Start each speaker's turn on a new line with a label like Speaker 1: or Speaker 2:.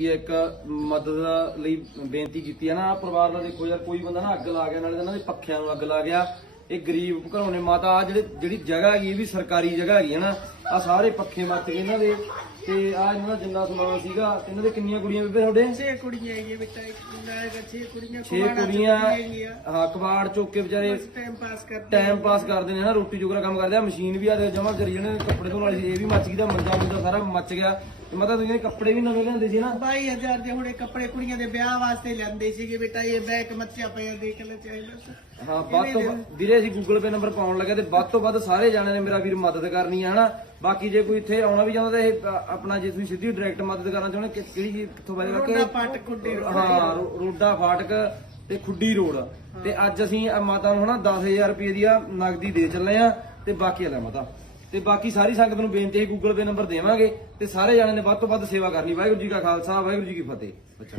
Speaker 1: ਇੱਕ ਮਦਦ ਲਈ ਬੇਨਤੀ ਕੀਤੀ ਹੈ ਨਾ ਆਹ ਪਰਿਵਾਰ ਦਾ ਦੇਖੋ ਯਾਰ, ਕੋਈ ਬੰਦਾ ਨਾ ਅੱਗ ਲਾ ਗਿਆ, ਨਾਲੇ ਤਾਂ ਇਹਨਾਂ ਦੇ ਪੱਖਿਆਂ ਨੂੰ ਅੱਗ ਲਾ ਗਿਆ। ਇਹ ਗਰੀਬ ਘਰੋਂ ਨੇ ਮਾਤਾ ਆ ਜਿਹੜੇ ਜਿਹੜੀ ਜਗ੍ਹਾ ਹੈਗੀ, ਇਹ ਵੀ ਸਰਕਾਰੀ ਜਗ੍ਹਾ ਹੈਗੀ ਹੈ ਨਾ ਆ ਸਾਰੇ ਪੱਖੇ ਮੱਚ ਗਏ ਇਹਨਾਂ ਦੇ। ਤੇ ਆ ਇਹਨਾਂ ਦਾ ਜਿੰਨਾ ਸਮਾਨ ਸੀਗਾ। ਇਹਨਾਂ ਦੇ ਕਿੰਨੀਆਂ ਕੁੜੀਆਂ ਬੇਬੇ ਤੁਹਾਡੇ?
Speaker 2: ਛੇ ਕੁੜੀਆਂ ਹੈਗੀਆਂ ਬੇਟਾ ਇੱਕ ਮੁੰਡਾ ਹੈਗਾ ਛੇ ਕੁੜੀਆਂ
Speaker 1: ਛੇ ਕੁੜੀਆਂ
Speaker 2: ਹੈਗੀਆਂ।
Speaker 1: ਹਾਂ ਕਬਾੜ ਚੁੱਕ ਕੇ ਵਿਚਾਰੇ
Speaker 2: ਟਾਈਮ ਪਾਸ ਕਰਦੇ
Speaker 1: ਟਾਈਮ ਪਾਸ ਕਰਦੇ ਨੇ ਨਾ ਰੋਟੀ ਜੋਗਰਾ ਕੰਮ ਕਰਦੇ ਆ ਮਸ਼ੀਨ ਵੀ ਆ ਦੇ ਜਮਾ ਕਰੀ ਜਣੇ ਕੱਪੜੇ ਧੋਣ ਵਾਲੀ ਸੀ ਇਹ ਵੀ ਮੱਚ ਗਈ ਦਾ ਮੰਜਾ ਮੁੰਜਾ ਸਾਰਾ ਮੱਚ ਗਿਆ। ਤੇ ਮਤਲਬ ਤੁਸੀਂ ਕੱਪੜੇ ਵੀ ਨਵੇਂ ਲਿਆਂਦੇ ਸੀ ਨਾ?
Speaker 2: 22000 ਦੇ ਹੁਣੇ ਕੱਪੜੇ ਕੁੜੀਆਂ ਦੇ ਵਿਆਹ ਵਾਸਤੇ ਲੈਂਦੇ ਸੀਗੇ ਬੇਟਾ ਇਹ ਬੈਗ ਮੱਚਿਆ ਪਿਆ ਦੇਖ ਲੈ ਚਾਹੀਦਾ
Speaker 1: ਹਾਂ ਵੱਧ ਤੋਂ ਵੱਧ- ਵੀਰੇ ਅਸੀਂ ਗੂਗਲ ਪੇ ਨੰਬਰ ਪਾਉਣ ਲੱਗੇ ਤੇ ਵੱਧ ਤੋਂ ਵੱਧ ਸਾਰੇ ਜਾਣੇ ਨੇ ਮੇਰਾ ਵੀਰ ਮਦਦ ਕਰਨੀ ਹੈ ਹਨਾ। ਬਾਕੀ ਜੇ ਕੋਈ ਇੱਥੇ ਆਉਣਾ ਵੀ ਚਾਹੁੰਦਾ ਤਾਂ ਇਹ ਅ, ਆਪਣਾ ਜੇ ਤੁਸੀਂ ਸਿੱਧੀ ਡਾਇਰੈਕਟ ਮਦਦ ਕਰਨਾ ਚਾਹੁੰਦੇ ਕਿ- ਕਿਹੜੀ ਚੀਜ਼ ਕਿੱਥੋਂ ਬਾਰੇ
Speaker 2: ਰੋਡਾ ਫਾਟਕ ਕੁੱਡੀ ਰੋਡ।
Speaker 1: ਹਾਂ ਰੋ- ਰੋਡਾ ਫਾਟਕ ਤੇ ਖੁੱਡੀ ਰੋਡ। ਤੇ ਅੱਜ ਅਸੀਂ ਆ ਮਾਤਾ ਨੂੰ ਹਨਾ 10000 ਰੁਪਏ ਦੀ ਆ ਨਗਦੀ ਦੇ ਚੱਲੇ ਆ ਤੇ ਬਾਕੀ ਲੈ ਮਾਤਾ। ਤੇ ਬਾਕੀ ਸਾਰੀ ਸੰਗਤ ਨੂੰ ਬੇਨਤੀ ਹੈ ਗੂਗਲ ਪੇ ਨੰਬਰ ਦੇਵਾਂਗੇ ਤੇ ਸਾਰੇ ਜਾਣੇ ਨੇ ਵੱਧ ਤੋਂ ਵੱਧ ਸੇਵਾ ਕਰਨੀ। ਵਾਹਿਗੁਰੂ ਜੀ ਕਾ ਖਾਲਸਾ ਵਾਹਿਗੁਰੂ ਜੀ ਕੀ ਫਤਿਹ। ਅੱਛਾ।